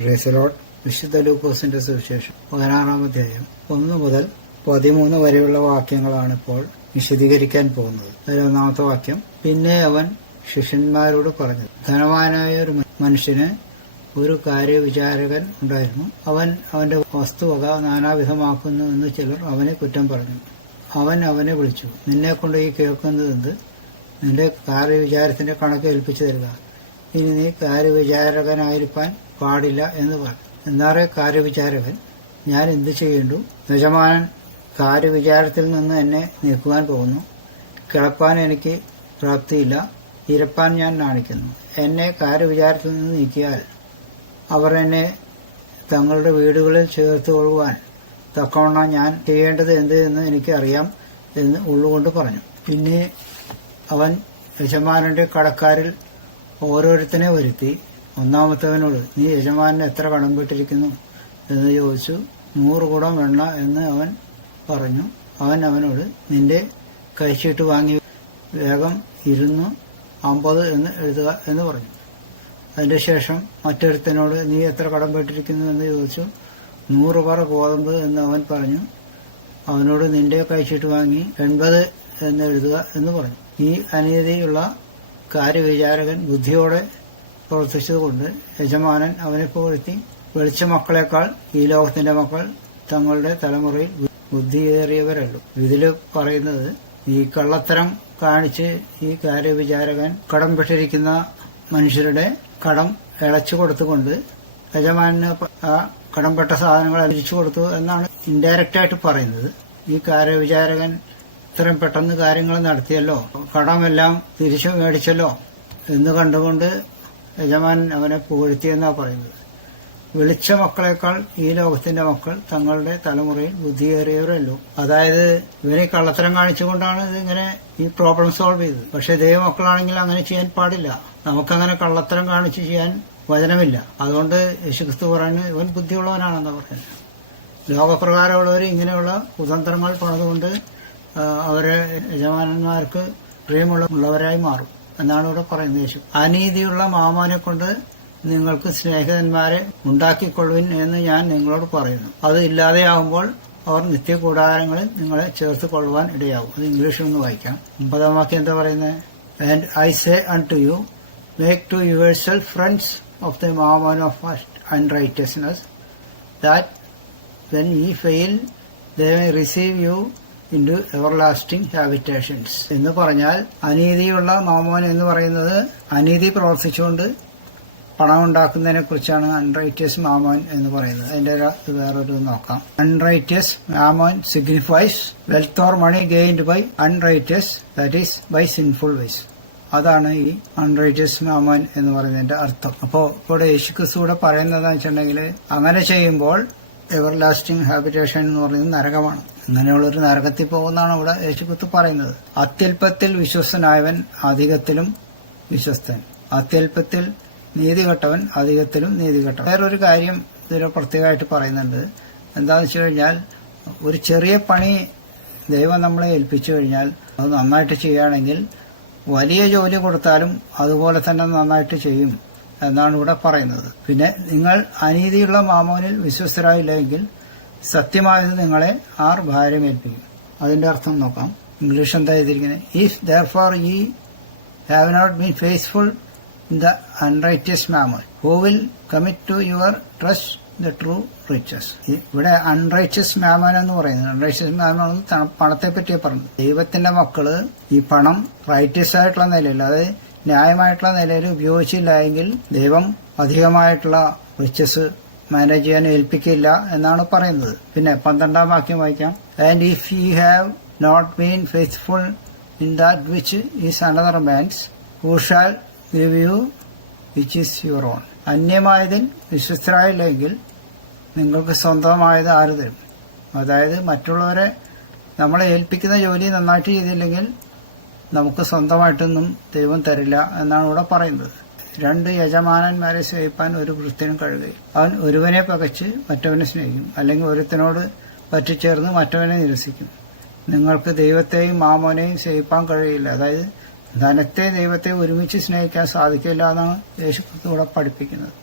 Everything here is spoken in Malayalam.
റേസലോട്ട് വിശുദ്ധ ലൂക്കോസിന്റെ സുവിശേഷം പതിനാറാം അധ്യായം. ഒന്ന് മുതൽ പതിമൂന്ന് വരെയുള്ള വാക്യങ്ങളാണ് ഇപ്പോൾ വിശദീകരിക്കാൻ പോകുന്നത്. അതിൽ ഒന്നാമത്തെ വാക്യം പിന്നെ അവൻ ശിഷ്യന്മാരോട് പറഞ്ഞു ധനവാനായ ഒരു മനുഷ്യന് ഒരു കാര്യവിചാരകൻ ഉണ്ടായിരുന്നു. അവൻ അവന്റെ വസ്തുവക നാനാവിധമാക്കുന്നു എന്ന് ചിലർ അവനെ കുറ്റം പറഞ്ഞു. അവൻ അവനെ വിളിച്ചു നിന്നെ കൊണ്ട് ഈ കേൾക്കുന്നതെന്ത്? നിന്റെ കാര്യവിചാരത്തിന്റെ കണക്ക് ഏൽപ്പിച്ചു തരിക. ഇനി നീ കാര്യവിചാരകനായിരിക്കാൻ പാടില്ല എന്ന് പറഞ്ഞു എന്നാറേ കാര്യവിചാരകൻ? ഞാൻ എന്തു ചെയ്യേണ്ടു യജമാനൻ കാര്യവിചാരത്തിൽ നിന്ന് എന്നെ നീക്കുവാൻ പോകുന്നു. കിളപ്പാൻ എനിക്ക് പ്രാപ്തിയില്ല. ഇരപ്പാൻ ഞാൻ നാണിക്കുന്നു. എന്നെ കാര്യവിചാരത്തിൽ നിന്ന് നീക്കിയാൽ അവർ എന്നെ തങ്ങളുടെ വീടുകളിൽ ചേർത്ത് കൊള്ളുവാൻ തക്കവണ്ണം ഞാൻ ചെയ്യേണ്ടത് എന്ത് എന്ന് എനിക്കറിയാം എന്ന് ഉള്ളുകൊണ്ട് പറഞ്ഞു. പിന്നെ അവൻ യജമാനന്റെ കടക്കാരിൽ ഓരോരുത്തനെ വരുത്തി ഒന്നാമത്തവനോട് നീ യജമാനന് എത്ര പണം പെട്ടിരിക്കുന്നു എന്ന് ചോദിച്ചു. നൂറ് കുടം വെണ്ണ എന്ന് അവൻ പറഞ്ഞു. അവൻ അവനോട് നിന്റെ കഴിച്ചിട്ട് വാങ്ങി വേഗം ഇരുന്നു അമ്പത് എന്ന് എഴുതുക എന്ന് പറഞ്ഞു. അതിന്റെ ശേഷം മറ്റൊരുത്തനോട് നീ എത്ര കടം പെട്ടിരിക്കുന്നു എന്ന് ചോദിച്ചു. നൂറ് പറ ഗോതമ്പ് എന്ന് അവൻ പറഞ്ഞു. അവനോട് നിന്റെ കഴിച്ചിട്ട് വാങ്ങി എൺപത് എന്ന് എഴുതുക എന്ന് പറഞ്ഞു. ഈ അനീതിയുള്ള കാര്യവിചാരകൻ ബുദ്ധിയോടെ പ്രവർത്തിച്ചതുകൊണ്ട് യജമാനൻ അവനെ പുകഴ്ത്തി വെളിച്ച മക്കളെക്കാൾ ഈ ലോകത്തിന്റെ മക്കൾ തങ്ങളുടെ തലമുറയിൽ ബുദ്ധിയേറിയവരല്ലോ ഇതിൽ പറയുന്നത് ഈ കള്ളത്തരം കാണിച്ച് ഈ കാര്യവിചാരകൻ കടം പെട്ടിരിക്കുന്ന മനുഷ്യരുടെ കടം ഇളച്ചു കൊടുത്തുകൊണ്ട് യജമാനന് ആ കടംപെട്ട സാധനങ്ങൾ അലിച്ചു കൊടുത്തു എന്നാണ് ഇൻഡയറക്റ്റ് ആയിട്ട് പറയുന്നത്. ഈ കാര്യവിചാരകൻ ഇത്രയും പെട്ടെന്ന് കാര്യങ്ങൾ നടത്തിയല്ലോ. കടമെല്ലാം തിരിച്ചു മേടിച്ചല്ലോ എന്ന് കണ്ടുകൊണ്ട് യജമാൻ അവനെ പുകഴ്ത്തിയെന്നാ പറയുന്നത്. വിളിച്ച മക്കളെക്കാൾ ഈ ലോകത്തിന്റെ മക്കൾ തങ്ങളുടെ തലമുറയിൽ ബുദ്ധിയേറിയവരല്ലോ. അതായത് ഇവരെ കള്ളത്തരം കാണിച്ചുകൊണ്ടാണ് ഇതിങ്ങനെ ഈ പ്രോബ്ലം സോൾവ് ചെയ്തത്. പക്ഷെ ദൈവമക്കളാണെങ്കിൽ അങ്ങനെ ചെയ്യാൻ പാടില്ല. നമുക്കങ്ങനെ കള്ളത്തരം കാണിച്ചു ചെയ്യാൻ വചനമില്ല. അതുകൊണ്ട് യേശുക്രിസ്തു പറയുന്നത് ഇവൻ ബുദ്ധിയുള്ളവനാണെന്നാണ് പറയുന്നത്. ലോകപ്രകാരമുള്ളവർ ഇങ്ങനെയുള്ള കുതന്ത്രങ്ങൾ പണിതുകൊണ്ട് അവരെ യജമാനന്മാർക്ക് പ്രിയമുള്ളവരായി മാറും. എന്നാണ് ഇവിടെ പറയുന്നത് യേശു. അനീതിയുള്ള മാമാനെ കൊണ്ട് നിങ്ങൾക്ക് സ്നേഹിതന്മാരെ ഉണ്ടാക്കിക്കൊള്ളുവിൻ എന്ന് ഞാൻ നിങ്ങളോട് പറയുന്നു. അത് ഇല്ലാതെയാകുമ്പോൾ അവർ നിത്യകൂടാരങ്ങളിൽ നിങ്ങളെ ചേർത്ത് കൊള്ളുവാൻ ഇടയാകും. അത് ഇംഗ്ലീഷിൽ ഒന്ന് വായിക്കാം. ഒമ്പതാം വാക്യം എന്താ പറയുന്നത് and I say unto you make to yourself friends of the mammon of unrighteousness that when ye fail they receive you into everlasting habitations എന്ന് പറഞ്ഞാൽ അനീതിയുള്ള മാമോൻ എന്ന് പറയുന്നത് അനീതി പ്രവർത്തിച്ചുകൊണ്ട് പണം ഉണ്ടാക്കുന്നതിനെ കുറിച്ചാണ് അൺറൈറ്റിയസ് മാമോൻ എന്ന് പറയുന്നത്. അതിന്റെ വേറൊരു നോക്കാം. Unrighteous mammon signifies wealth or money gained by unrighteous that is by sinful ways അതാണ് ഈ അൺറൈറ്റിയസ് മാമോൻ എന്ന് പറയുന്നതിന്റെ അർത്ഥം. അപ്പോ ഇവിടെ യേശുക്രിസ്തു കൂടെ പറയുന്നതെന്ന് വെച്ചിട്ടുണ്ടെങ്കിൽ അങ്ങനെ ചെയ്യുമ്പോൾ എവർ ലാസ്റ്റിംഗ് ഹാബിറ്റേഷൻ എന്ന് പറയുന്നത് നരകമാണ്. അങ്ങനെയുള്ള ഒരു നരകത്തിൽ പോകുന്നതാണ് ഇവിടെ യേശുക്കുത്ത് പറയുന്നത്. അത്യല്പത്തിൽ വിശ്വസ്തനായവൻ അധികത്തിലും വിശ്വസ്തൻ. അത്യല്പത്തിൽ നീതികെട്ടവൻ അധികത്തിലും നീതികെട്ടവൻ. വേറൊരു കാര്യം ഇതിൽ പ്രത്യേകമായിട്ട് പറയുന്നുണ്ട്. എന്താണെന്ന് വെച്ച് കഴിഞ്ഞാൽ ഒരു ചെറിയ പണി ദൈവം നമ്മളെ ഏൽപ്പിച്ചു കഴിഞ്ഞാൽ അത് നന്നായിട്ട് ചെയ്യുകയാണെങ്കിൽ വലിയ ജോലി കൊടുത്താലും അതുപോലെ തന്നെ നന്നായിട്ട് ചെയ്യും. എന്നാണ് ഇവിടെ പറയുന്നത്. പിന്നെ നിങ്ങൾ അനീതിയുള്ള മാമോനിൽ വിശ്വസ്തരായില്ലെങ്കിൽ സത്യമായത് നിങ്ങളെ ആർ ഭാര്യമേൽപ്പിക്കും അതിന്റെ അർത്ഥം നോക്കാം. ഇംഗ്ലീഷ് എന്താ ചെയ്തിരിക്കുന്നത് if therefore ye have not been faithful in the unrighteous mammon who will commit to your trust the true riches ഇവിടെ അൺറൈച്ചസ് മാമൻ എന്ന് പറയുന്നത് അൺറൈച്ചസ് മാമൻ പണത്തെ പറ്റിയാ പറഞ്ഞത്. ദൈവത്തിന്റെ മക്കൾ ഈ പണം റൈറ്റസ് ആയിട്ടുള്ള നിലയിൽ അതായത് ന്യായമായിട്ടുള്ള നിലയിൽ ഉപയോഗിച്ചില്ല എങ്കിൽ ദൈവം അധികമായിട്ടുള്ള റിച്ചസ് മാനേജ് ചെയ്യാൻ ഏൽപ്പിക്കില്ല എന്നാണ് പറയുന്നത്. പിന്നെ പന്ത്രണ്ടാം വാക്യം വായിക്കാം. And if you have not been faithful in that which is another man's who shall give you which is your own അന്യമായതിൽ വിശ്വസ്തരായില്ലെങ്കിൽ നിങ്ങൾക്ക് സ്വന്തമായത് ആര് തരും? അതായത് മറ്റുള്ളവരെ നമ്മളെ ഏൽപ്പിക്കുന്ന ജോലി നന്നായിട്ട് ചെയ്തില്ലെങ്കിൽ നമുക്ക് സ്വന്തമായിട്ടൊന്നും ദൈവം തരില്ല എന്നാണ് ഇവിടെ പറയുന്നത്. രണ്ട് യജമാനന്മാരെ സ്നേഹിപ്പാൻ ഒരു വൃത്തിനും കഴിയുകയും അവൻ ഒരുവനെ പകച്ച് മറ്റവനെ സ്നേഹിക്കും. അല്ലെങ്കിൽ ഒരുത്തനോട് പറ്റിച്ചേർന്ന് മറ്റവനെ നിരസിക്കും. നിങ്ങൾക്ക് ദൈവത്തെയും മാമോനെയും സ്നേഹിപ്പാൻ കഴിയില്ല. അതായത് ധനത്തെ ദൈവത്തെ ഒരുമിച്ച് സ്നേഹിക്കാൻ സാധിക്കില്ല എന്നാണ് യേശു ഇവിടെ പഠിപ്പിക്കുന്നത്.